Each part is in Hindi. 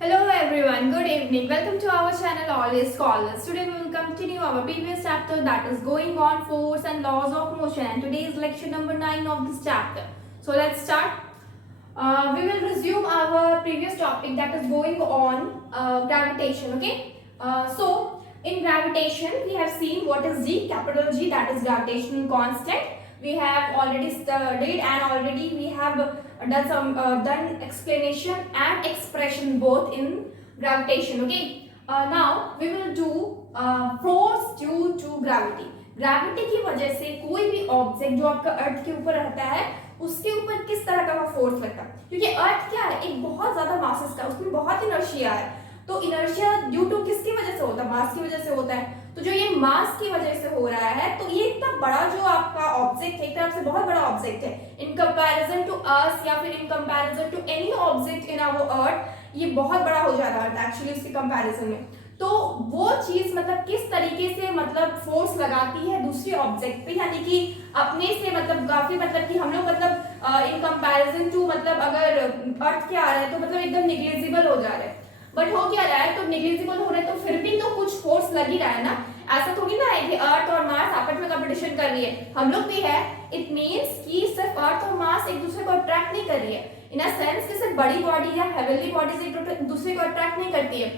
Hello everyone, good evening. Welcome to our channel Always Scholars. Today we will continue our previous chapter that is going on force and laws of motion, and today is lecture number 9 of this chapter. So let's start. We will resume our previous topic that is going on gravitation. Okay. So in gravitation we have seen what is G, capital G, that is gravitational constant. We have already studied and already we have done some done explanation and expression both in gravitation. Okay. Now we will do force due to gravity. Gravity की वजह से कोई भी ऑब्जेक्ट जो आपका अर्थ के ऊपर रहता है उसके ऊपर किस तरह का फोर्स लगता है, क्योंकि अर्थ क्या है, एक बहुत ज्यादा मासेस का, उसमें बहुत इनर्शिया है. तो इनर्शिया ड्यू टू किसकी वजह से होता है? मास की वजह से होता है. तो जो ये मास की वजह से हो रहा है, तो ये इतना बड़ा जो आपका ऑब्जेक्ट है, एक तरफ से बहुत बड़ा ऑब्जेक्ट है इन कंपैरिजन टू अर्थ या फिर in comparison to any object in our earth, ये बहुत बड़ा हो जाता है एक्चुअली उसके कंपैरिजन में. तो वो चीज मतलब किस तरीके से मतलब फोर्स लगाती है दूसरी ऑब्जेक्ट पे, यानी कि अपने से मतलब काफी मतलब कि हम लोग मतलब इन कंपैरिजन टू मतलब अगर अर्थ के आ रहे हैं तो मतलब एकदम निग्लिजिबल हो जा रहे हैं. बट हो क्या रहा है, तो निग्लिजिबल हो रहे हैं तो फिर भी तो कुछ फोर्स लग ही रहा है ना. ऐसा थोड़ी ना है कि अर्थ और मार्स आपस में कंपटीशन कर रही है, हम लोग भी है. इट मींस कि सिर्फ अर्थ और मार्स एक दूसरे को अट्रैक्ट नहीं कर रही है इन अ सेंस कि सिर्फ बड़ी बॉडी या हेवनली बॉडीज एक दूसरे को अट्रैक्ट नहीं करती है.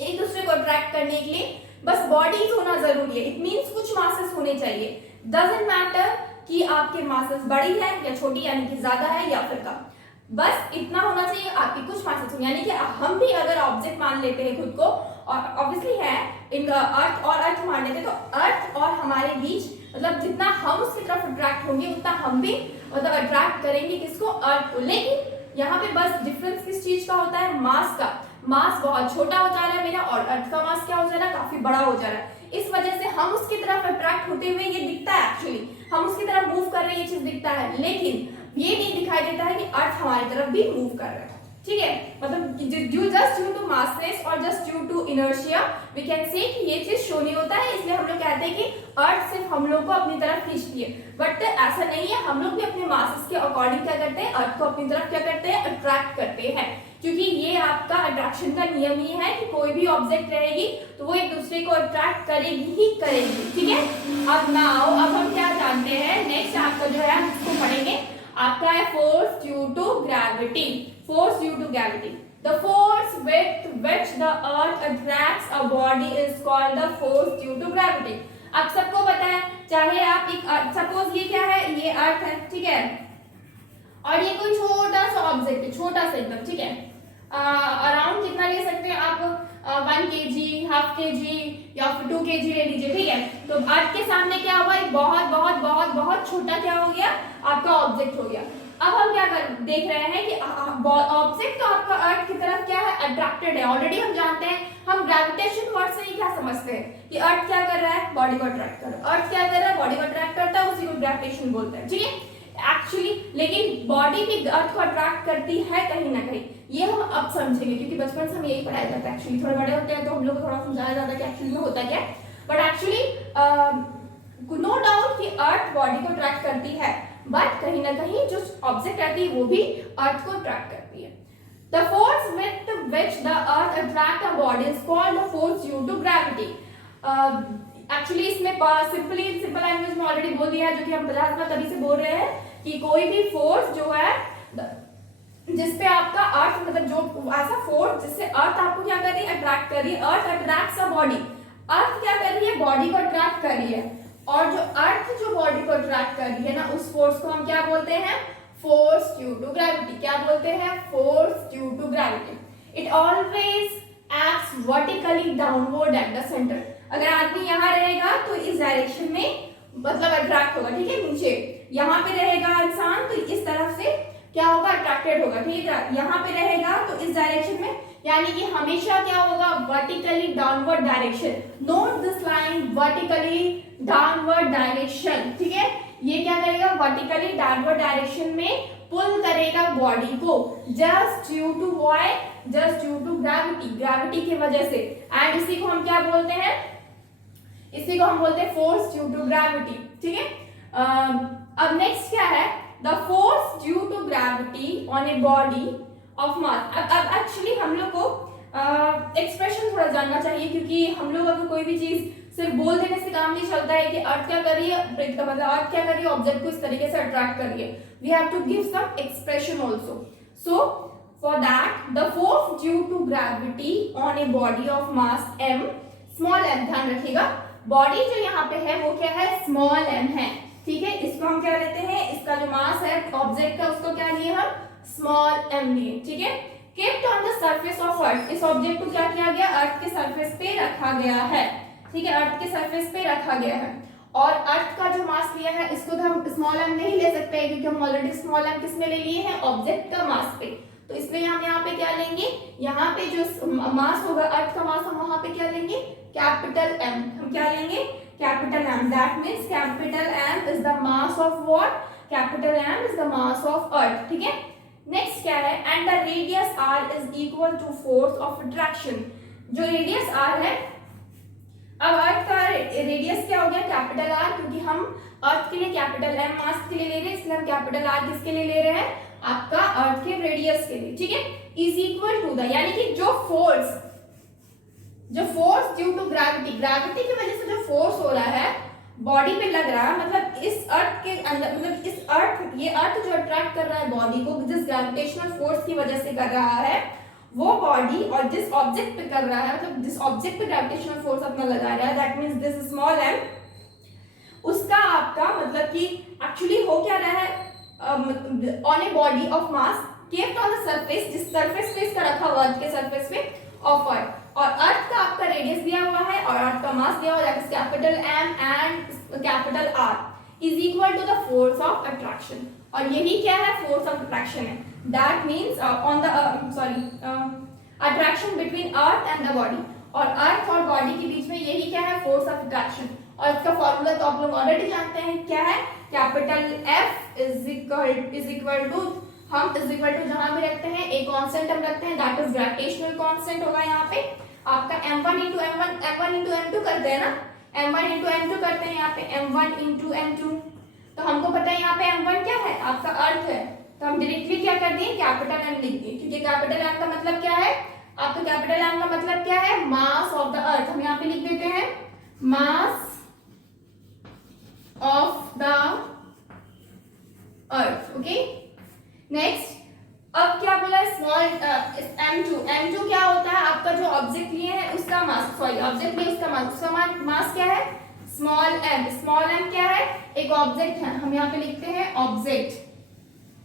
एक दूसरे को अट्रैक्ट करने के लिए बस बॉडीज होना जरूरी है. इट मींस कुछ मासेस होने चाहिए. डजंट मैटर कि आपके मासेस बड़ी है या छोटी, यानी कि ज्यादा है या फिर कम, बस इतना होना चाहिए आपकी कुछ मासेस हो. यानी कि हम भी अगर ऑब्जेक्ट मान लेते हैं खुद को, और ऑब्वियसली है इनका अर्थ और अर्थ मान लेते हैं, तो अर्थ और हमारे बीच मतलब जितना हम उसकी तरफ अट्रैक्ट होंगे उतना हम भी मतलब अट्रैक्ट करेंगे किसको? अर्थ को. लेकिन यहाँ पे बस डिफरेंस किस चीज का होता है? मास का. मास बहुत छोटा हो जा रहा है मेरा, और अर्थ का मास क्या हो जा रहा है? काफी बड़ा हो जा रहा है. इस वजह से हम उसकी तरफ अट्रैक्ट होते हुए ये दिखता है, एक्चुअली हम उसकी तरफ मूव कर रहे हैं, ये चीज दिखता है, लेकिन ये नहीं दिखाई देता है कि अर्थ हमारी तरफ भी मूव कर रहा है. ठीक है, मतलब जस्ट ड्यू टू मासेस और just due to inertia we can say कि ये चीज शो नहीं होता है, इसलिए हम लोग कहते हैं कि अर्थ सिर्फ हम लोग को अपनी तरफ खींचती है. बट ऐसा नहीं है, हम लोग भी अपने मासेस के अकॉर्डिंग क्या करते हैं? अर्थ को अपनी तरफ क्या करते हैं? अट्रैक्ट करते हैं. क्योंकि ये आपका अट्रैक्शन का नियम ही है कि कोई भी ऑब्जेक्ट रहेगी तो वो एक दूसरे को अट्रैक्ट करेगी ही करेगी. ठीक है. अब हम क्या जानते हैं, नेक्स्ट आपका जो है इसको पढ़ेंगे, आपका है force due to gravity. Force due to gravity. The force with which the earth attracts a body is called the force due to gravity. अब सबको पता है, चाहे आप एक सपोज ये क्या है, ये अर्थ है, ठीक है, और ये कोई छोटा सा ऑब्जेक्ट है, छोटा सा एकदम, ठीक है, अराउंड कितना ले सकते हैं आप? 1 kg, हाफ kg या फिर 2 kg ले लीजिए. ठीक है, तो अर्थ के सामने क्या हुआ? एक बहुत बहुत बहुत बहुत छोटा क्या हो गया? आपका ऑब्जेक्ट हो गया. अब हम क्या देख रहे हैं कि ऑब्जेक्ट तो आपका अर्थ की तरफ क्या है? अट्रैक्टेड है. ऑलरेडी हम जानते हैं, हम ग्रेविटेशन वर्ड से ही क्या समझते हैं कि अर्थ क्या कर रहा है? बॉडी को अट्रैक्ट कर रहा है. अर्थ क्या कर रहा है? बॉडी को अट्रैक्ट करता है, उसी को ग्रेविटेशन बोलते हैं. ठीक है, एक्चुअली लेकिन बॉडी भी अर्थ को अट्रैक्ट करती है कहीं ना कहीं, ये हम अब समझेंगे, क्योंकि बचपन से हम यही पढ़ाया जाता है. एक्चुअली थोड़े बड़े होते हैं तो हम लोग को थोड़ा समझाया जाता है कि एक्चुअली में होता क्या है. बट एक्चुअली नो डाउट कि अर्थ बॉडी को अट्रैक्ट करती है, बट कहीं ना कहीं जो ऑब्जेक्ट रहती है वो भी अर्थ को अट्रैक्ट करती है. The force with which the earth attract a body is called the force due to gravity. Actually इसमें सिंपल लैंग्वेज में ऑलरेडी बोल दिया है, जो कि हम 50 बार तभी से बोल रहे हैं कि कोई भी फोर्स जो है जिसपे आपका अर्थ मतलब जो ऐसा फोर्स जिससे अर्थ आपको क्या कर रही है? अट्रैक्ट कर रही है. अर्थ अट्रैक्ट्स अ बॉडी. अर्थ क्या कर रही है? बॉडी को अट्रैक्ट कर रही है. और जो अर्थ जो बॉडी को अट्रैक्ट कर रही है ना, उस फोर्स को हम क्या बोलते हैं? Force due to gravity. क्या बोलते हैं? Force due to gravity. It always acts vertically downward at the centre. अगर आदमी यहाँ रहेगा तो इस डायरेक्शन में मतलब अट्रैक्ट होगा. ठीक है, नीचे यहाँ पे रहेगा इंसान तो इस तरफ से क्या होगा? अट्रैक्टेड होगा. ठीक है, यहाँ पे रहेगा तो इस डायरेक्शन में, यानी कि हमेशा क्या होगा? Vertically downward direction. Note this line, vertically downward direction. ठीक है, ये क्या करेगा? वर्टिकली डाउनवर्ड डायरेक्शन में पुल करेगा बॉडी को, just due to what? Just due to gravity. Gravity की वजह से. एंड इसी को हम क्या बोलते हैं? इसी को हम बोलते हैं फोर्स ड्यू टू ग्रेविटी. ठीक है, अब नेक्स्ट क्या है? The force due to gravity on a body of mass. अब एक्चुअली हम लोग को एक्सप्रेशन थोड़ा जानना चाहिए, क्योंकि हम लोग अगर कोई भी चीज सिर्फ बोल देने से काम नहीं चलता है कि अर्थ क्या कर रही है, मतलब अर्थ क्या कर रही है, ऑब्जेक्ट को इस तरीके से अट्रैक्ट कर रही है. We have to give some expression also. So for that the force due to gravity on a body of mass m, small m, ध्यान रखिएगा बॉडी जो यहाँ पे है वो क्या है, स्मॉल m है. ठीक है, इसको हम क्या लेते हैं, इसका जो मास है ऑब्जेक्ट का उसको क्या लिए हम, स्मॉल m लिए. ठीक है, kept on the surface of earth, इस ऑब्जेक्ट को क्या किया गया, अर्थ के सरफेस पे रखा गया है. ठीक है, अर्थ के सरफेस पे रखा गया है. और अर्थ का जो मास लिया है इसको तो हम स्मॉल m नहीं ले सकते हैं, क्योंकि हम ऑलरेडी स्मॉल m किस में ले लिए हैं, ऑब्जेक्ट का मास पे. तो इसलिए हम यहाँ पे क्या लेंगे, यहाँ पे जो मास होगा अर्थ का मास, हम वहां पे क्या लेंगे, कैपिटल M. हम क्या लेंगे, capital M. That means capital M is the mass of what, capital M is the mass of earth. ठीक है, नेक्स्ट क्या है, and the radius r is equal to force of attraction. जो रेडियस r है, अब अर्थ का रेडियस क्या हो गया, कैपिटल R, क्योंकि हम अर्थ के लिए कैपिटल M मास के लिए ले रहे हैं, इसलिए हम कैपिटल R किसके लिए ले रहे हैं, आपका अर्थ के रेडियस के लिए. ठीक है, इज इक्वल टू द, यानी कि जो force due to gravity, gravity की वजह से जो फोर्स हो रहा है बॉडी पे लग रहा है, मतलब इस अर्थ के अंदर, मतलब इस अर्थ, ये अर्थ जो अट्रैक्ट कर रहा है बॉडी को जिस ग्रेविटेशनल फोर्स की वजह से कर रहा है, वो बॉडी और जिस ऑब्जेक्ट पे कर रहा है, मतलब जिस ऑब्जेक्ट पे ग्रेविटेशनल फोर्स अपना लगा रहा है, that means this small m, उसका आपका मतलब कि एक्चुअली हो क्या रहा है, on a body of mass kept on the surface, जिस सरफेस पे इसका रखा हुआ अर्थ के सरफेस पे ऑफ अर्थ, और अर्थ का आपका रेडियस दिया हुआ है और अर्थ का मास दिया हुआ है, capital M and capital R is equal to the force of attraction. और यही क्या है, फोर्स ऑफ अट्रैक्शन है. That means on the attraction between earth and the body, और अर्थ और बॉडी के बीच में यही क्या है, फोर्स ऑफ अट्रैक्शन. और इसका फॉर्मूला तो आप लोग ऑलरेडी जानते हैं, क्या है, capital F is equal to, हम इज इक्वल टू जहां भी रखते हैं एक कांस्टेंट हम रखते हैं, दैट इज ग्रेविटेशनल कांस्टेंट होगा यहाँ पे आपका m1 into m2 करते हैं ना, m1 into m2 करते हैं यहाँ पे m1 into m2. तो हमको पता है यहाँ पे m1 क्या है, आपका अर्थ है, तो हम डायरेक्टली क्या कर दिए, कैपिटल M लिख दिए, क्योंकि कैपिटल M का मतलब क्या है, आपका कैपिटल M का मतलब क्या है, मास ऑफ द अर्थ. हम यहाँ पे लिख देते हैं मास of the earth. Okay, next अब क्या बोला, स्मॉल m2 क्या होता है, आपका जो ऑब्जेक्ट लिए है उसका मास, सॉरी ऑब्जेक्ट लिए उसका मास क्या है, स्मॉल m. स्मॉल m क्या है, एक ऑब्जेक्ट है, हम यहाँ पे लिखते हैं ऑब्जेक्ट,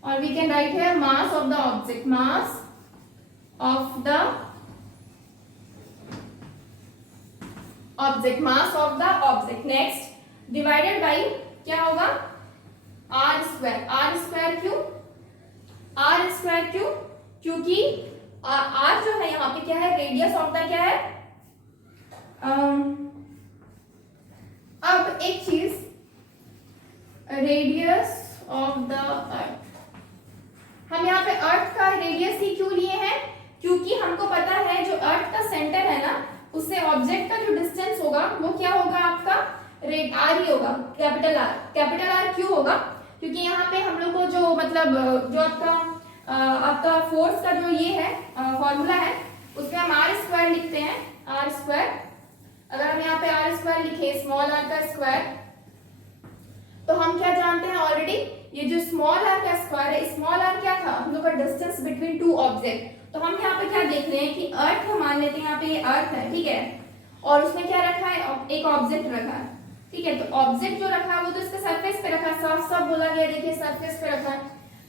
और we can write here mass of the object, mass of the object, mass of the object. Next divided by क्या होगा, r स्क्वायर. क्यों r स्क्वायर, क्योंकि r जो है यहाँ पे क्या है, रेडियस ऑफ द क्या है, अब एक चीज, रेडियस ऑफ द अर्थ, हम यहाँ पे अर्थ का रेडियस ही क्यों लिए हैं, क्योंकि हमको पता है जो अर्थ का सेंटर है ना, उससे ऑब्जेक्ट का जो डिस्टेंस होगा वो क्या होगा, आपका r ही होगा, कैपिटल R क्यों होगा, क्योंकि यहाँ पे हम लोग को जो मतलब जो आपका फोर्स का जो ये है फॉर्मूला है, उसमें हम r स्क्वायर लिखते हैं, r स्क्वायर. अगर हम यहाँ पे r स्क्वायर लिखे, स्मॉल r का स्क्वायर, तो हम क्या जानते हैं ऑलरेडी, ये जो स्मॉल r का स्क्वायर है, स्मॉल r क्या था, हम लोग का डिस्टेंस बिटवीन टू ऑब्जेक्ट. तो हम यहाँ पे क्या देख रहे हैं कि अर्थ हम मान लेते हैं, यहाँ पे ये अर्थ है, ठीक है, और उसमें क्या रखा है, एक ऑब्जेक्ट रखा है. ठीक है, तो ऑब्जेक्ट जो रखा है वो तो इसके सरफेस पे रखा है, साफ साफ बोला गया, देखिए सरफेस पे रखा है.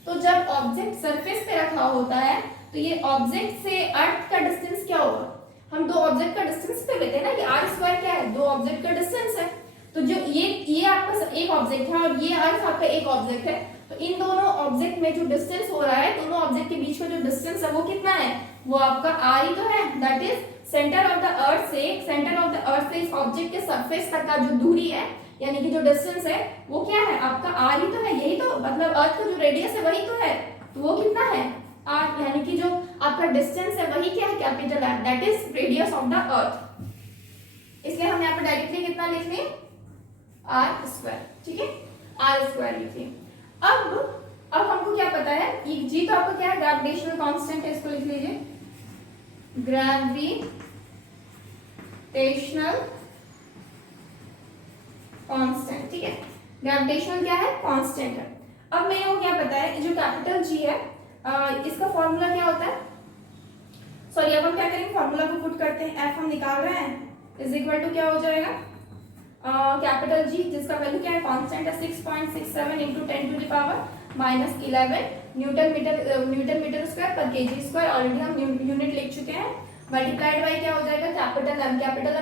तो जब ऑब्जेक्ट सरफेस पे रखा होता है तो ये ऑब्जेक्ट से अर्थ का डिस्टेंस क्या होगा, हम दो ऑब्जेक्ट का डिस्टेंस पे लेते हैं ना, ये r स्क्वायर क्या है, दो ऑब्जेक्ट का डिस्टेंस है. तो जो ये आपका एक ऑब्जेक्ट है और ये अर्थ आपका एक ऑब्जेक्ट है, तो इन दोनों ऑब्जेक्ट में जो डिस्टेंस हो रहा है, दोनों ऑब्जेक्ट के बीच में जो डिस्टेंस है वो कितना है, वो आपका r ही तो है. That is centre of the earth से इस ऑब्जेक्ट के सरफेस तक का जो दूरी है, यानी कि जो डिस्टेंस है वो क्या है, आपका r ही तो है. यही तो मतलब अर्थ का जो रेडियस है वही तो है, तो वो कितना है, r, यानी कि जो आपका डिस्टेंस है वही क्या है, capital R, that is radius of the earth. इसलिए हम यहाँ पे डायरेक्टली कितना लिख लें, r स्क्वायर. ठीक है, r स्क्वायर लिखिए. अब हमको क्या पता है, जी तो आपको क्या है, ग्रेविटेशनल कांस्टेंट है, इसको लिख लीजिए, ग्रेविटेशनल कांस्टेंट, ठीक है। ग्रेविटेशनल क्या है, कांस्टेंट है। अब मेरे को क्या पता है, जो कैपिटल जी है इसका फॉर्मूला क्या होता है, सॉरी अब हम क्या करेंगे, फॉर्मूला को पुट करते हैं, एफ हम निकाल रहे हैं इज इक्वल टू क्या हो जाएगा, कैपिटल जी जिसका वैल्यू क्या है, कांस्टेंट है 6.67 into 10 to the power -11 newton metre square पर केजी स्क्वायर। ऑलरेडी हम यूनिट लिख चुके हैं। मल्टीप्लाइड बाय क्या हो जाएगा, कैपिटल एम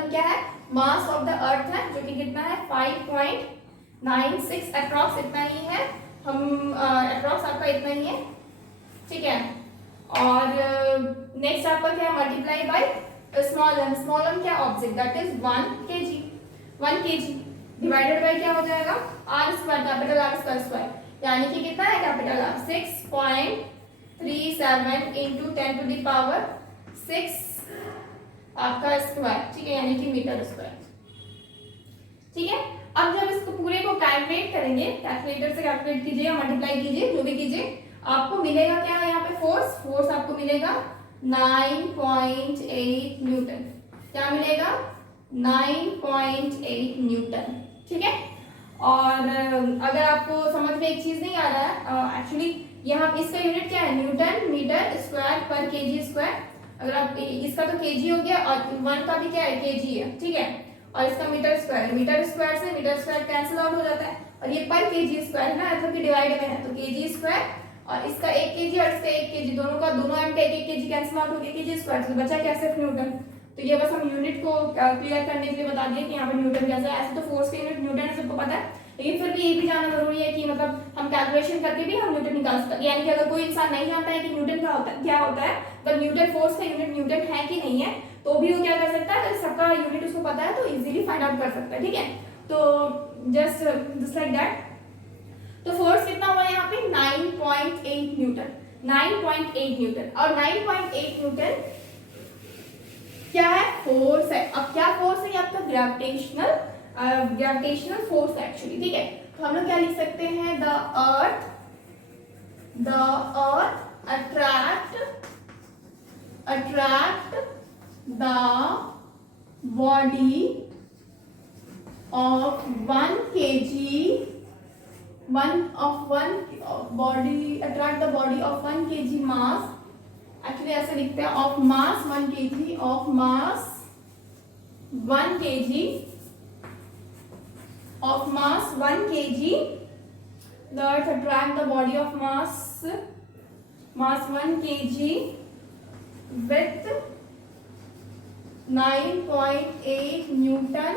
क्या है, मास ऑफ द अर्थ है जो कि कितना है 5.96 अप्रॉक्स, इतना ही है। हम अप्रॉक्स आपका इतना ही है, ठीक है। और नेक्स्ट आपका क्या है, मल्टीप्लाई बाय स्मॉल एम क्या, object that is 1 kg divided by क्या हो जाएगा, R square, capital R square, यानी कि कितना है capital R 6.37 into 10 to the power 6 आपका स्क्वायर, ठीक है, यानी कि मीटर स्क्वायर, ठीक है। अब जब इसको पूरे को कैलकुलेट करेंगे, कैलकुलेटर से कैलकुलेट कीजिए, मल्टीप्लाई कीजिए, जो भी कीजिए, आपको मिलेगा क्या है, यहाँ पे फोर्स आपको मिलेगा 9.8 न्यूटन। क्या मिलेगा, 9.8 न्यूटन, ठीक है। और अगर आपको समझ में एक चीज नहीं आ रहा है, एक्चुअली यहाँ इसका यूनिट क्या है, न्यूटन मीटर स्क्वायर पर केजी स्क्वायर। अगर आप इसका तो केजी हो गया और 1 का भी क्या है, केजी है, ठीक है। और इसका मीटर स्क्वायर से मीटर स्क्वायर कैंसिल आउट हो जाता है, और ये पर केजी स्क्वायर है ना, मतलब कि डिवाइड में है, तो केजी स्क्वायर और इसका 1 केजी और इसका 1 केजी, दोनों एम पे 1 केजी कैंसिल आउट हो गया, केजी स्क्वायर, तो बचा क्या, सिर्फ न्यूटन। तो ये बस हम यूनिट को क्लियर करने के लिए बता दिए कि यहाँ पर न्यूटन कैसा है। ऐसे तो फोर्स का यूनिट न्यूटन है, सबको पता है, लेकिन फिर भी ये भी जानना जरूरी है कि मतलब हम कैलकुलेशन करके भी हम न्यूटन निकाल सकते हैं। यानी कि अगर कोई इंसान नहीं जानता है कि न्यूटन क्या होता है, तो न्यूटन फोर्स का यूनिट न्यूटन है कि नहीं है, तो भी वो क्या कर सकता है, अगर सबका यूनिट उसको पता है तो इजीली फाइंड आउट कर सकता है, ठीक है। तो जस्ट लाइक दैट, तो फोर्स कितना हुआ यहाँ पे 9.8 न्यूटन, 9.8 न्यूटन। और 9.8 न्यूटन क्या है, फोर्स है। अब क्या फोर्स है, आपका ग्रेविटेशनल फोर्स एक्चुअली, ठीक है। तो हम लोग क्या लिख सकते हैं, the earth attract the body of 1 kg attract the body of 1 kg mass, actually ऐसे लिखते हैं, of mass 1 kg, of mass 1 kg, of mass 1 kg, the earth attract the body of mass 1 kg with 9.8 Newton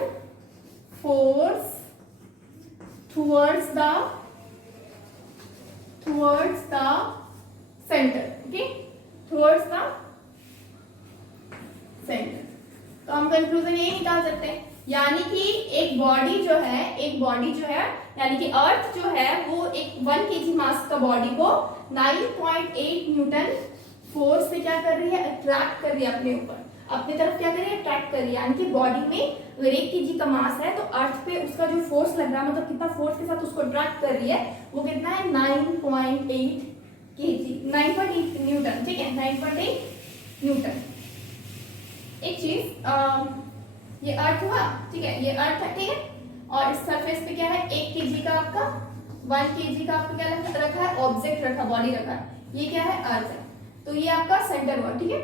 force towards the center, okay, towards the center। तो हम कंक्लूजन ये निकाल सकते हैं, यानी कि एक बॉडी जो है यानी कि अर्थ जो है वो एक 1 kg मास का बॉडी को 9.8 न्यूटन फोर्स से क्या कर रही है, अट्रैक्ट कर रही है अपने ऊपर, अपनी तरफ क्या कर रही है, अट्रैक्ट कर रही है। यानी कि बॉडी में अगर 1 kg का मास है तो अर्थ पे उसका जो फोर्स लग रहा है, मतलब कितना फोर्स के साथ उसको अट्रैक्ट कर रही है, वो कितना है 9.8 kg, 9.8 न्यूटन, ठीक है, 9.8 न्यूटन। एक चीज, ये अर्थ हुआ, ठीक है, ये अर्थ है, ठीक है, और इस सरफेस पे क्या है, 1 kg का आपका 1 kg का आपका क्या रखा है, ऑब्जेक्ट रखा, बॉडी रखा है, ये क्या है, अर्थ है। तो ये आपका सेंटर हुआ, ठीक है।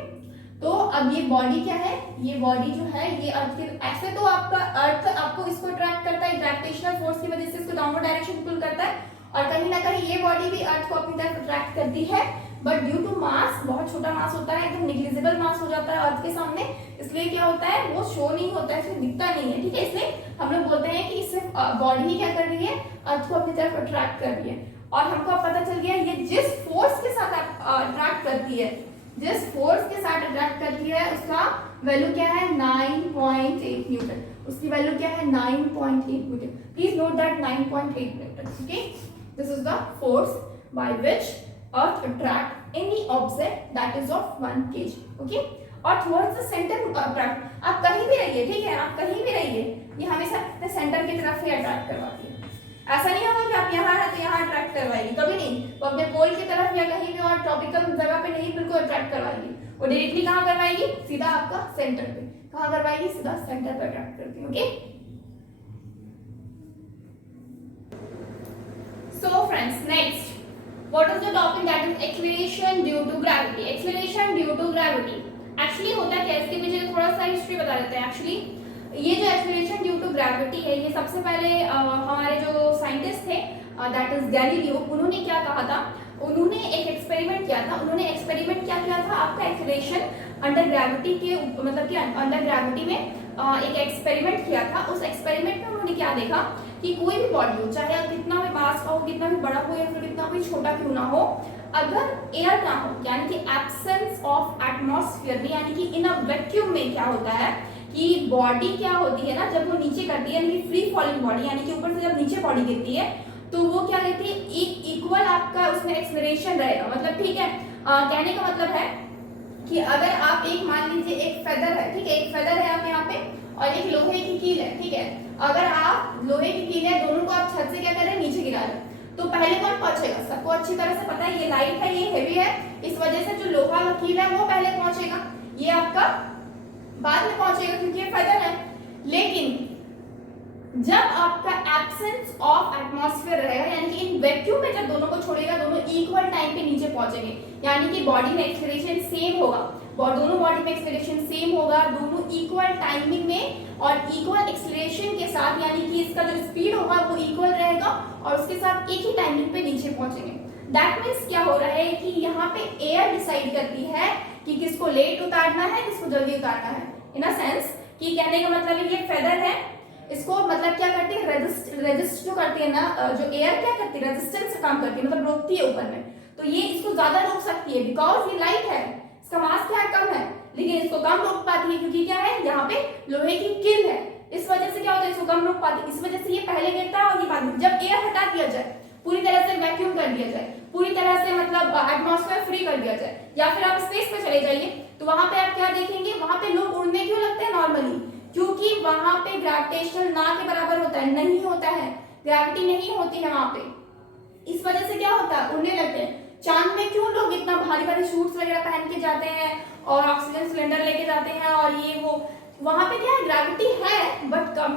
तो अब ये बॉडी क्या है, ये बॉडी जो है ये अर्थ के, ऐसे तो आपका अर्थ आपको इसको अट्रैक्ट करता है, ग्रेविटेशनल फोर्स की वजह से इसको डाउनवर्ड डायरेक्शन पुल करता है, और कहीं ना कहीं ये बॉडी भी अर्थ को अपनी तरफ अट्रैक्ट करती है, बट ड्यू टू मास, बहुत छोटा मास होता है, एकदम निग्लिजिबल मास हो जाता है अर्थ के सामने, इसलिए क्या होता है, वो शो नहीं होता है, इसमें दिखता नहीं है, ठीक है। इसलिए हम लोग बोलते हैं कि सिर्फ बॉडी ही क्या कर रही है, अर्थ को अपनी तरफ अट्रैक्ट कर रही है। और हमको अब पता चल गया ये जिस फोर्स के साथ अट्रैक्ट करती है, उसका वैल्यू क्या है, 9.8 न्यूटन, उसकी वैल्यू क्या है, 9.8 Newton. Please note that 9.8 Newton, okay. This is the force by which earth attract any object that is of 1 kg, okay. और टुवर्ड्स द सेंटर अट्रैक्ट, आप कहीं भी रहिए, ठीक है, आप कहीं भी रहिए, ये हमेशा अपने सेंटर की तरफ ही अट्रैक्ट करवाती है। ऐसा नहीं होगा कि आप यहाँ है तो यहाँ अट्रैक्ट करवाएगी, कभी नहीं। वो अपने पोल की तरफ या कहीं भी और ट्रॉपिकल जगह पे नहीं बिल्कुल अट्रैक्ट करवाएगी, वो डायरेक्टली कहाँ करवाएगी, सीधा आपका सेंटर पे, कहाँ करवाएगी, सीधा सेंटर पे अट्रैक्ट करती है। Okay, so friends, next, what is the topic, that is acceleration due to gravity. acceleration due to gravity actually होता क्या है, इसके पीछे थोड़ा सा हिस्ट्री बता देते हैं। एक्चुअली ये जो एक्सेलरेशन ड्यू टू ग्रेविटी है, ये सबसे पहले हमारे जो साइंटिस्ट थे दैट इज गैलीलियो, उन्होंने क्या कहा था, उन्होंने एक एक्सपेरिमेंट किया था। उन्होंने एक्सपेरिमेंट क्या किया था, आपका एक्सेलरेशन अंडर ग्रेविटी के मतलब कि अंडर ग्रेविटी में एक एक्सपेरिमेंट किया था। उस एक्सपेरिमेंट में उन्होंने क्या देखा कि कोई भी बॉडी हो, चाहे कितना भी मास का हो, कितना भी बड़ा हो या फिर कितना भी छोटा क्यों ना हो, अगर एयर ना हो, यानी कि एब्सेंस ऑफ एटमॉस्फेयर में, यानी कि इन अ वैक्यूम में क्या होता है कि बॉडी क्या होती है ना, जब वो नीचे करती है, यानी कि फ्री फॉलिंग बॉडी, यानी कि ऊपर से जब नीचे बॉडी गिरती है तो वो क्या कहती है, एक इक्वल आपका उसमें एक्सेलरेशन रहेगा। मतलब ठीक है, कहने का मतलब है कि अगर आप एक मान लीजिए एक फेदर है, ठीक है, एक फेदर है आप यहाँ पे और एक लोहे की कील है, ठीक है, अगर आप लोहे की कील है, दोनों को आप छत से क्या कर रहे हैं, नीचे गिरा रहे हैं, तो पहले कौन पहुंचेगा, सबको अच्छी तरह से पता है ये लाइट है, ये हेवी है, इस वजह से जो लोहा का कील है वो पहले पहुंचेगा, ये आपका बाद में पहुंचेगा क्योंकि ये फेदर है। लेकिन जब आपका एब्सेंस ऑफ एटमॉस्फेयर रहेगा, यानी कि इन वैक्यूम में जब दोनों को छोड़ेगा, दोनों इक्वल टाइम पे नीचे पहुंचेंगे, यानी कि बॉडी में एक्सेलरेशन सेम होगा, दोनों बॉडी में एक्सेलरेशन सेम होगा, दोनों इक्वल टाइमिंग में और इक्वल एक्सेलरेशन के साथ, यानी कि इसका जो स्पीड होगा वो इक्वल रहेगा और उसके साथ एक ही टाइमिंग पे नीचे पहुंचेंगे। दैट मीन्स क्या हो रहा है कि यहाँ पे एयर डिसाइड करती है कि किसको लेट उतारना है, किसको जल्दी उतारना है। इन अ सेंस कि कहने का मतलब है ये फेदर है, इसको मतलब क्या करती है, रेजिस्ट जो करती है ना, जो एयर क्या करती है, रेजिस्टेंस से काम करती है, मतलब रोकती है ऊपर में, तो ये इसको ज्यादा रोक सकती है बिकॉज ये लाइट है, इसका मास क्या है, कम है, लेकिन इसको कम रोक पाती है क्योंकि क्या है, यहाँ पे लोहे की कील है, इस वजह से क्या होता है, इसको कम रोक पाती है, इस वजह से ये पहले गिरता है और ये बाद में। जब एयर हटा दिया जाए, पूरी तरह से वैक्यूम कर दिया जाए, पूरी तरह से मतलब एटमॉस्फेयर फ्री कर दिया जाए, या फिर आप स्पेस पे चले जाइए, तो वहां पे आप क्या देखेंगे, वहां पे लोग उड़ने क्यों लगते हैं नॉर्मली, क्योंकि वहां पे ग्रेविटेशनल ना के बराबर होता है, नहीं होता है, ग्रेविटी नहीं होती है वहां पे, इस वजह से क्या होता है, उड़ने लगते हैं। चांद में क्यों लोग इतना भारी भारी सूट्स वगैरह पहन के जाते हैं और ऑक्सीजन सिलेंडर लेके जाते हैं और ये वो, वहां पे क्या है, ग्रेविटी है बट कम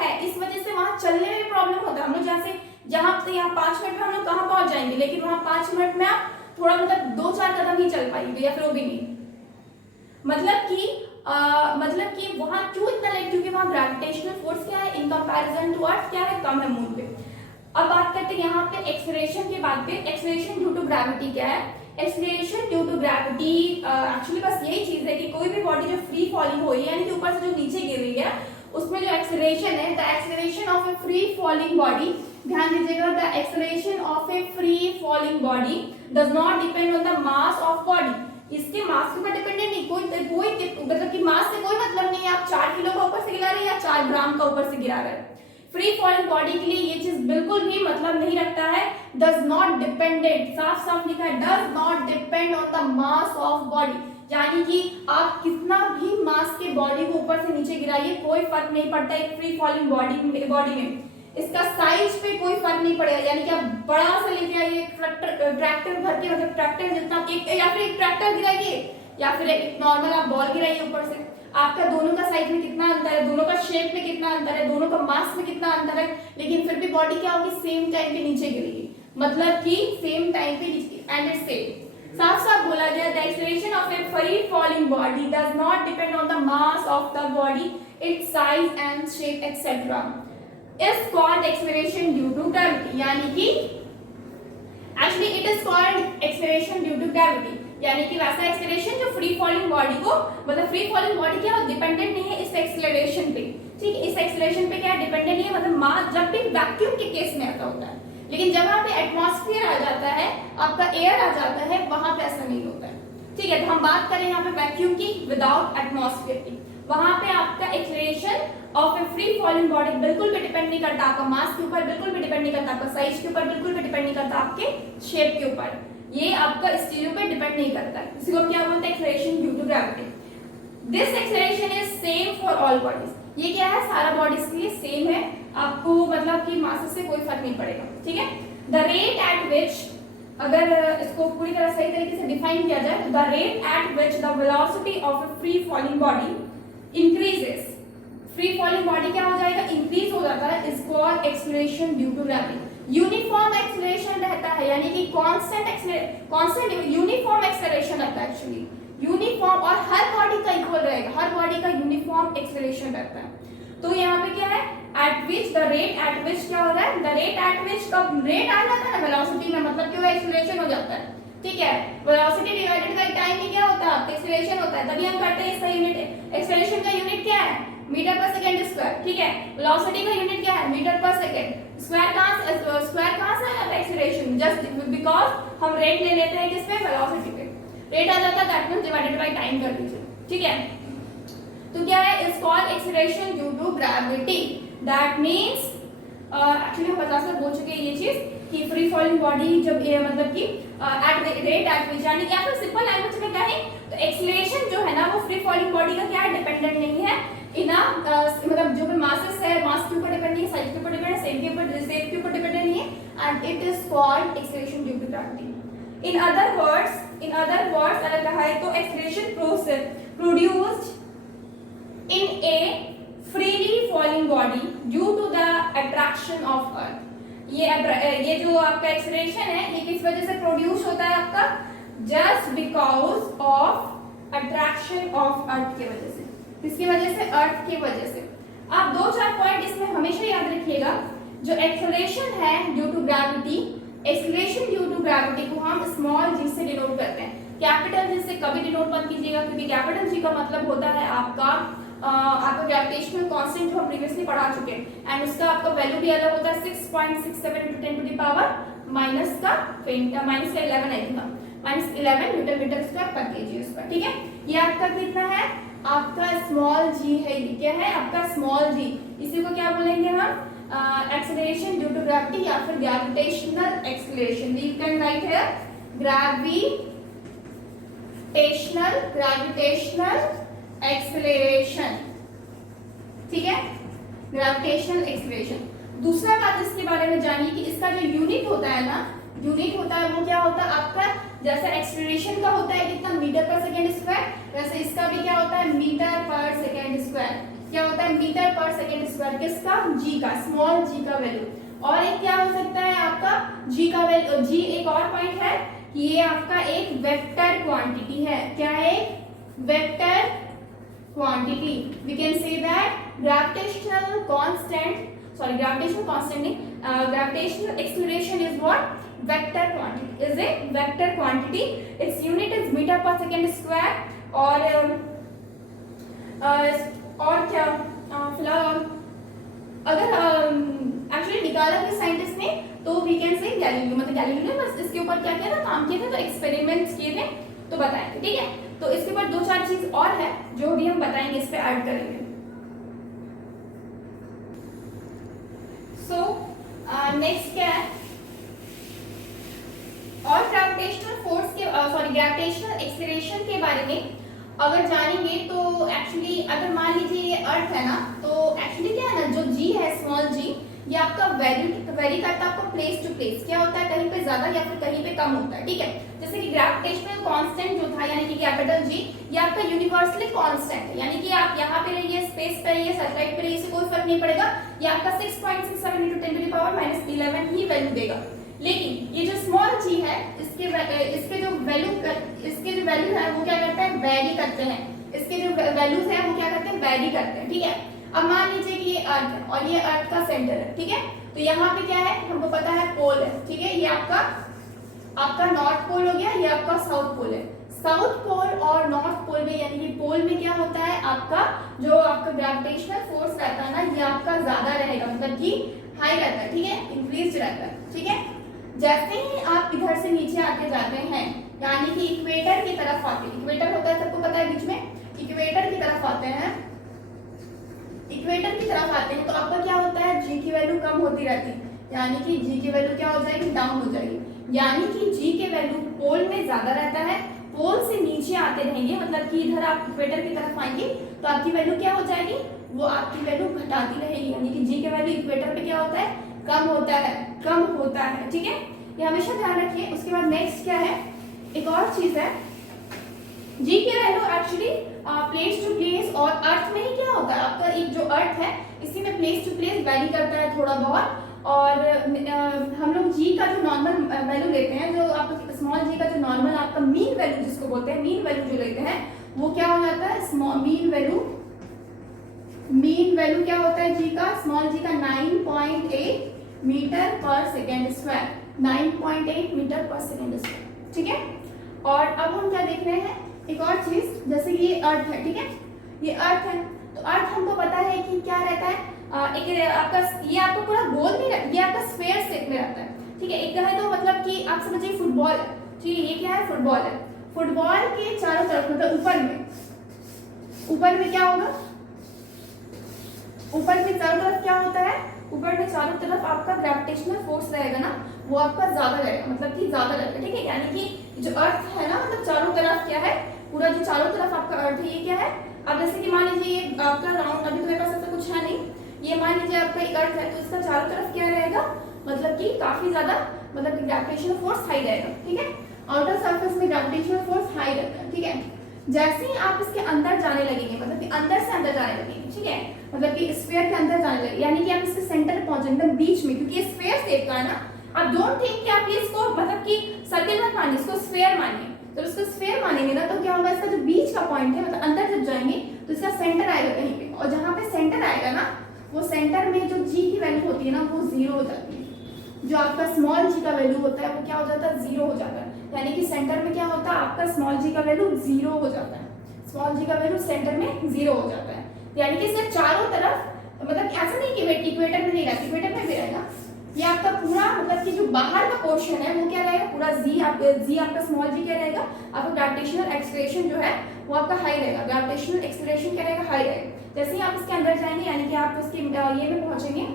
है, इस वजह से वहां चलने में प्रॉब्लम होता है। हम लोग जैसे जहां से यहाँ 5 मिनट में हम लोग कहाँ पहुंच जाएंगे, लेकिन वहां 5 मिनट में आप थोड़ा मतलब 2-4 कदम ही चल पाएंगे या फिर वो भी नहीं, मतलब कि वहां क्यों इतना लेट, क्योंकि वहां ग्रेविटेशनल फोर्स क्या है, इन कंपैरिजन टू अर्थ क्या है, कम है मून पे। अब बात करते हैं यहाँ पे एक्सेलरेशन की बात पे। एक्सेलरेशन ड्यू टू ग्रेविटी क्या है, acceleration due to gravity actually बस यही चीज है कि कोई भी बॉडी जो फ्री फॉलिंग हो रही है, यानी कि ऊपर से जो नीचे गिर रही है, उसमें जो एक्सेलरेशन है, the acceleration of a free falling body, ध्यान दीजिएगा, the acceleration of a free falling body does not depend on the mass of body, इसके मास के ऊपर डिपेंडेंट नहीं, कोई मतलब कि मास से कोई मतलब नहीं है, आप 4 किलो का ऊपर से गिरा रहे हैं या 4 ग्राम का ऊपर से गिरा रहे हैं। फ्री फॉलिंग बॉडी के लिए ये चीज बिल्कुल भी मतलब नहीं रखता है, डज नॉट डिपेंडेंट, साफ साफ लिखा है, does not depend on the mass of body, यानी कि आप कितना भी मास के बॉडी को ऊपर से नीचे गिराइए कोई फर्क नहीं पड़ता एक फ्री फॉलिंग बॉडी में, इसका साइज पे कोई फर्क नहीं पड़ेगा, यानी कि आप बड़ा से लेके आइए ट्रैक्टर भर के, मतलब ट्रैक्टर जितना एक, या फिर एक ट्रैक्टर गिराइए या फिर एक नॉर्मल आप बॉल गिराइए ऊपर से, आपका दोनों का साइज में कितना अंतर है, दोनों का शेप में कितना अंतर है, दोनों का मास में कितना अंतर है, लेकिन फिर भी बॉडी क्या होगी, सेम टाइम पे नीचे गिरेगी, मतलब कि सेम टाइम पे नीचे, एंड इट्स सेम। साफ साफ बोला गया, the acceleration of a free falling body does not depend on the mass of the body, its size and shape etcetera is called acceleration due to gravity, यानी कि actually it is called acceleration due to gravity, यानी कि वैसा एक्सेलरेशन जो फ्री फॉलिंग बॉडी को, मतलब फ्री फॉलिंग बॉडी क्या डिपेंडेंट नहीं है इस एक्सेलरेशन पे, ठीक है, इस एक्सेलरेशन पे क्या डिपेंडेंट नहीं है, मतलब मास जब भी वैक्यूम के केस में ऐसा होता है, लेकिन जब वहां पे एटमॉस्फेयर आ जाता है, आपका एयर आ जाता है, वहां पे ऐसा नहीं होता है, ठीक है। तो हम बात करें यहाँ पे वैक्यूम की विदाउट एटमॉस्फेयर की, वहां पे आपका acceleration of a free falling body बिल्कुल भी डिपेंड नहीं करता, आपका मास के ऊपर बिल्कुल भी डिपेंड नहीं करता, आपका साइज के ऊपर बिल्कुल भी डिपेंड नहीं करता, आपके शेप के ऊपर, ये आपका इस चीजों पे डिपेंड नहीं करता है, इसी को क्या बोलते हैं, acceleration due to gravity. This acceleration is same for all bodies, ये क्या है, सारा बॉडीज के लिए सेम है, आपको मतलब कि मास से कोई फर्क नहीं पड़ेगा, ठीक है। द रेट एट विच अगर इसको पूरी तरह सही तरीके से डिफाइन किया जाए तो the rate at which the velocity of a free falling body increases, free falling body क्या हो जाएगा, इंक्रीज हो जाता है, is called acceleration due to gravity. Uniform acceleration रहता है, यानी कि कांस्टेंट यूनिफॉर्म एक्सीलरेशन रहता है, एक्चुअली यूनिफॉर्म, और हर बॉडी का इक्वल रहेगा, हर बॉडी का यूनिफॉर्म एक्सीलरेशन रहता है। तो यहाँ पे क्या है, eight which, the rate at विच क्या हो रहा है, द रेट एट विच, कब रेट आ जाता है ना वेलोसिटी में, मतलब कि वो एक्सीलरेशन हो जाता है, ठीक है। वेलोसिटी डिवाइडेड बाय टाइम में क्या होता है, एक्सीलरेशन होता है, तभी हम करते हैं इसका यूनिट, एक्सीलरेशन का यूनिट क्या है, मीटर पर सेकंड स्क्वायर, ठीक है। वेलोसिटी का यूनिट क्या है, मीटर पर सेकंड स्क्वायर, कहां से आया एक्सीलरेशन, जस्ट बिकॉज़ हम रेट ले लेते हैं किस पे, वेलोसिटी पे, रेट आ जाता है, that means divided by time कर दीजिए, ठीक है। तो क्या है, is called acceleration due to gravity, that means actually हम 50 बार बोल चुके हैं ये चीज कि फ्री फॉलिंग बॉडी जब मतलब कि एट रेट एट विच, यानी कि फिर सिंपल लैंग्वेज में क्या है, तो एक्सीलरेशन जो है ना वो फ्री फॉलिंग बॉडी का क्या है, डिपेंडेंट नहीं है इन मतलब जो भी मासेस है, मास के ऊपर डिपेंड नहीं है, साइज के ऊपर डिपेंड है, सेम के ऊपर डिपेंडेंट नहीं है, and it is called acceleration due to gravity. In other words अगर कहा है तो acceleration produced in a freely falling body due to the attraction of earth, ये जो आपका एक्सीलरेशन है ये किस वजह से प्रोड्यूस होता है आपका, just because of attraction of earth की वजह से, किसकी वजह से, अर्थ की वजह से। आप 2-4 पॉइंट इसमें हमेशा याद रखिएगा, जो एक्सीलरेशन है due to gravity, acceleration due to gravity को हम स्मॉल जी से डिनोट करते हैं, कैपिटल जी से कभी डिनोट मत कीजिएगा, क्योंकि कैपिटल जी का मतलब होता है आपका ग्रेविटेशनल कांस्टेंट जो हम प्रीवियसली पढ़ा चुके हैं, एंड उसका आपका वैल्यू भी अलग होता है 6.67 into 10 to the power minus का 11 I think, -11 newton metre square पर केजी उस पर, ठीक है। ये आपका कितना है, आपका स्मॉल जी है, ये क्या है आपका स्मॉल जी, इसी को क्या बोलेंगे हम, एक्सीलरेशन ड्यू टू ग्रेविटी या फिर gravitational acceleration, we can write here gravitational acceleration, ठीक है, ग्रेविटेशनल एक्सीलरेशन। दूसरा बात इसके बारे में जानिए कि इसका जो यूनिट होता है ना, यूनिट होता है वो क्या होता है आपका, जैसे एक्सीलरेशन का होता है कितना, मीटर पर सेकंड स्क्वायर, वैसे इसका भी क्या होता है, मीटर पर सेकंड स्क्वायर, क्या होता है, मीटर पर सेकंड स्क्वायर, किसका, जी का, स्मॉल जी का वैल्यू। और एक क्या हो सकता है आपका जी का वैल्यू, जी एक और पॉइंट है कि ये आपका एक वेक्टर क्वांटिटी है, क्या है, vector quantity, we can say that gravitational acceleration is what, vector quantity, is a vector quantity, its unit is meter per second square, और क्या फिलहाल अगर एक्चुअली निकाला है साइंटिस्ट ने, तो वी कैन से गैलीलियो, मतलब गैलीलियो ने बस इसके ऊपर क्या किया था, काम किए थे, तो एक्सपेरिमेंट्स किए थे, तो बताए थे, ठीक है। तो इसके ऊपर 2-4 चीज और है जो भी हम बताएंगे, इस पे ऐड करेंगे। सो नेक्स्ट क्या है, और ग्रेविटेशनल फोर्स के ग्रेविटेशनल एक्सीलरेशन के बारे में अगर जानेंगे तो एक्चुअली अगर मान लीजिए ये अर्थ है ना, तो एक्चुअली क्या है ना, जो जी है, स्मॉल जी, ये आपका वेरी करता है आपका प्लेस टू प्लेस, क्या होता है, कहीं पे ज्यादा या फिर कहीं पे कम होता है, ठीक है। जैसे कि ग्रेविटेशनल कांस्टेंट जो था, यानी कि कैपिटल जी, ये आपका यूनिवर्सली कांस्टेंट है, यानी कि आप यहाँ पे रहिए, स्पेस पे रहिए, सैटेलाइट पे रहिए, इससे कोई फर्क नहीं पड़ेगा, ये आपका 6.67 into 10 to the power -11 he value देगा। लेकिन ये जो स्मॉल जी है, इसके जो वैल्यू है वो क्या करते हैं, वेरी करते हैं, इसके जो वैल्यूज है वो क्या करते हैं, वेरी करते हैं, ठीक है। अब मान लीजिए कि ये अर्थ है और ये अर्थ का सेंटर है, ठीक है, तो यहाँ पे क्या है, हमको पता है पोल है, ठीक है, ये आपका नॉर्थ पोल हो गया, ये आपका साउथ पोल है। साउथ पोल और नॉर्थ पोल में, यानी कि पोल में क्या होता है, आपका जो आपका ग्रेविटेशनल फोर्स रहता है ना, ये आपका ज्यादा रहेगा, मतलब कि हाई रहता है, ठीक है, इंक्रीज रहता है, ठीक है। जैसे ही आप इधर से नीचे आते जाते हैं, यानी कि इक्वेटर की तरफ आते हैं, इक्वेटर होता है सबको पता है, बीच में इक्वेटर की तरफ आते हैं, इक्वेटर की तरफ आते हैं, तो आपका क्या होता है, जी की वैल्यू कम होती रहती है, यानी कि जी की वैल्यू क्या हो जाएगी, डाउन हो जाएगी, यानी कि जी के वैल्यू पोल में ज्यादा रहता है, पोल से नीचे आते रहेंगे, मतलब कि इधर आप इक्वेटर की तरफ आएंगे तो आपकी वैल्यू क्या हो जाएगी, वो आपकी वैल्यू घटाती रहेगी, यानी कि जी के वैल्यू इक्वेटर पे क्या होता है, कम होता है, ठीक है। ये हमेशा ध्यान रखिए। उसके बाद नेक्स्ट क्या है, एक और चीज है, जी की value actually place to place और अर्थ में ही क्या होता है आपका, एक जो अर्थ है इसी में प्लेस टू प्लेस वैरी करता है थोड़ा बहुत। और हम लोग जी का जो नॉर्मल वैल्यू लेते हैं, जो आपका स्मॉल जी का जो नॉर्मल आपका मीन वैल्यू जिसको बोलते हैं, मीन वैल्यू जो लेते हैं वो क्या हो जाता है, स्मॉल मीन वैल्यू क्या होता है जी का, स्मॉल जी का 9.8 मीटर पर सेकेंड स्क्वायर, 9.8 मीटर पर सेकेंड स्क्वायर, ठीक है। और अब हम क्या देख रहे हैं, एक और चीज, जैसे ये अर्थ है, ठीक है, ये अर्थ है, तो अर्थ हमको पता है कि क्या रहता है, एक आपका ये आपका पूरा गोल नहीं रहता, ये आपका स्फीयर शेप में रहता है, ठीक है। एक है तो मतलब कि आप समझिए फुटबॉल है, ठीक है, ये क्या है, फुटबॉल है। फुटबॉल के चारों तरफ मतलब ऊपर में क्या होगा, ऊपर में चारों तरफ क्या होता है, ऊपर में चारों तरफ आपका ग्रेविटेशनल फोर्स रहेगा ना, वो आपका ज्यादा रहेगा, मतलब कि ज्यादा रहेगा, ठीक है। यानी कि जो अर्थ है ना, मतलब चारों तरफ क्या है, पूरा जो चारों तरफ आपका अर्थ है, ये क्या है, अब जैसे कि मान लीजिए ये आपका राउंड, अभी तो मेरे पास ऐसा कुछ है नहीं, ये मान लीजिए आपका एक अर्थ है, तो इसका चारों तरफ क्या रहेगा, मतलब कि काफी ज्यादा, मतलब कि ग्रेविटेशनल फोर्स हाई रहेगा, ठीक है। आउटर सरफेस में ग्रेविटेशनल फोर्स हाई रहता है, ठीक है। जैसे ही आप इसके अंदर जाने लगेंगे, मतलब कि अंदर से अंदर जाने लगेंगे, ठीक है, मतलब कि स्फीयर के अंदर जाने लगेंगे, यानी कि आप इसके सेंटर पे पहुंचेंगे, एकदम बीच में, क्योंकि ये स्फीयर शेप का है ना। आप डोंट थिंक कि आप इसको मतलब कि सर्कल मत मानिए, इसको स्फीयर मानिए। तो इसको स्फीयर मानेंगे ना, तो क्या होगा, इसका जो बीच का पॉइंट है, मतलब अंदर जब जाएंगे तो इसका सेंटर आएगा कहीं पे, और जहां पे सेंटर आएगा ना, वो सेंटर में जो जी की वैल्यू होती है ना, वो 0 हो जाती है। जो आपका स्मॉल जी का वैल्यू होता है वो क्या हो जाता है, 0 हो जाता है। यानी कि सेंटर में क्या होता है, आपका स्मॉल जी का वैल्यू 0 हो जाता है, स्मॉल जी का वैल्यू सेंटर में 0 हो जाता है। यानी कि इससे चारों तरफ, मतलब ऐसा नहीं कि इक्वेटर में नहीं रहता, इक्वेटर में भी रहेगा, ये आपका पूरा मतलब कि जो बाहर का पोर्शन है वो क्या रहेगा, पूरा जी आपका स्मॉल जी क्या रहेगा, आपका ग्रेविटेशनल एक्सेलरेशन जो है वो आपका हाई रहेगा, ग्रेविटेशनल एक्सेलरेशन क्या रहेगा, हाई रहेगा। जैसे ही आप इसके अंदर जाएंगे, यानी कि आप उसके ये में पहुंचेंगे,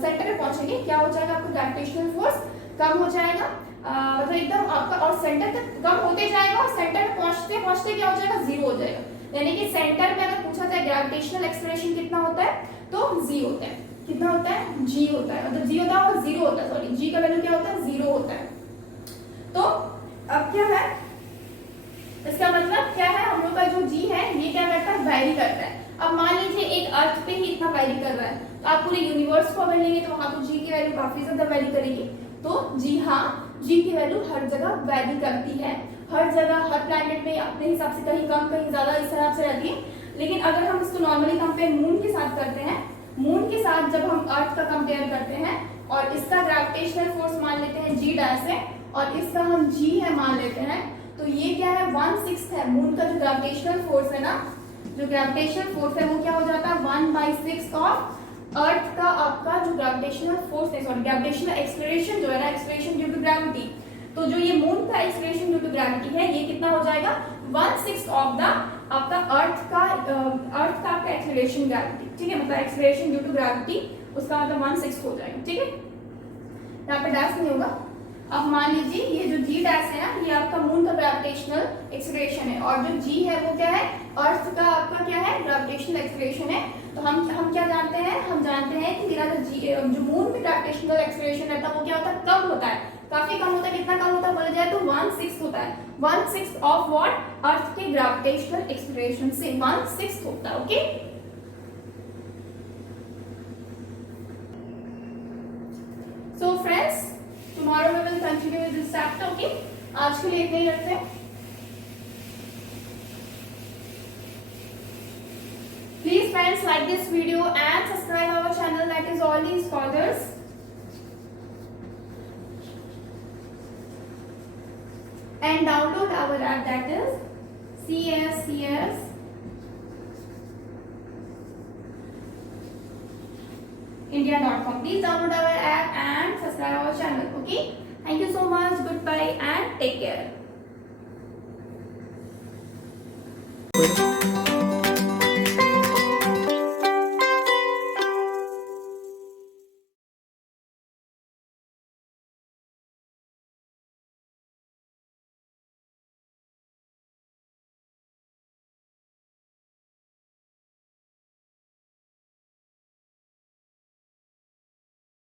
सेंटर में पहुंचेंगे, क्या हो जाएगा, आपका ग्रेविटेशनल फोर्स कम हो जाएगा, मतलब एकदम आपका, और सेंटर तक कम होते जाएगा, और सेंटर में पहुंचते पहुंचते क्या हो जाएगा, 0 हो जाएगा। यानी कि सेंटर में अगर पूछा जाए ग्रेविटेशनल एक्सेलरेशन कितना होता है, तो जी होता है, कितना होता है, जी होता है, मतलब जी होता है और 0 होता है, सॉरी, जी का वैल्यू क्या होता है, 0 होता है। तो अब क्या है, इसका मतलब क्या है, हम लोग का जो जी है ये क्या करता है, वैरी करता है। अब मान लीजिए एक अर्थ पे ही इतना वैरी कर रहा है, तो आप पूरे यूनिवर्स को अगर लेंगे तो वहां तो जी की वैल्यू काफी ज्यादा वैरी करेगी। तो जी हाँ, जी की वैल्यू हर जगह वैरी करती है, हर जगह, हर प्लैनेट में अपने हिसाब से कहीं कम कहीं ज्यादा इस हिसाब से रहती है। लेकिन अगर हम इसको नॉर्मली कंपेयर मून के साथ करते हैं, मून के साथ जब हम अर्थ का कंपेयर करते हैं और इसका ग्रेविटेशनल फोर्स मान लेते हैं जी डैश है, और इसका हम जी है मान लेते हैं, तो ये क्या है, 1/6 है। मून का जो ग्रेविटेशनल फोर्स है ना, जो ग्रेविटेशनल फोर्स है वो क्या हो जाता है, 1/6 ऑफ अर्थ का आपका जो ग्रेविटेशनल फोर्स है, सॉरी ग्रेविटेशनल एक्सेलरेशन जो है ना, एक्सेलरेशन ड्यू टू ग्रेविटी, तो जो ये मून का एक्सेलरेशन ड्यू टू ग्रेविटी है ये कितना हो जाएगा, 1/6 ऑफ द आपका अर्थ का आपका एक्सेलरेशन ग्रेविटी, ठीक है, मतलब एक्सेलरेशन ड्यू टू ग्रेविटी उसका मतलब 1/6 हो जाएगा, ठीक है। यहाँ पे डैश नहीं होगा। अब मान लीजिए ये जो जी डैश है ना, ये आपका मून का ग्रेविटेशनल एक्सेलरेशन है, और जो जी है वो क्या है, अर्थ का आपका क्या है, ग्रेविटेशनल एक्सेलरेशन है। तो हम क्या जानते हैं, हम जानते हैं कि मेरा जो मून में ग्रेविटेशनल एक्सेलरेशन रहता है वो क्या होता है, कम होता है, काफी कम होता है। कितना कम होता है बोला जाए तो 1/6 होता है, 1/6 ऑफ व्हाट, अर्थ के ग्रेविटेशनल एक्सेलरेशन से 1/6 होता है, okay. So friends, tomorrow we will continue with this chapter, okay? आज के लिए इतना ही रखते हैं। Please friends like this video and subscribe our channel, that is All These Scholars. And download our app, that is CSCS India.com. Please download our app and subscribe our channel, okay? Thank you so much. Goodbye and take care.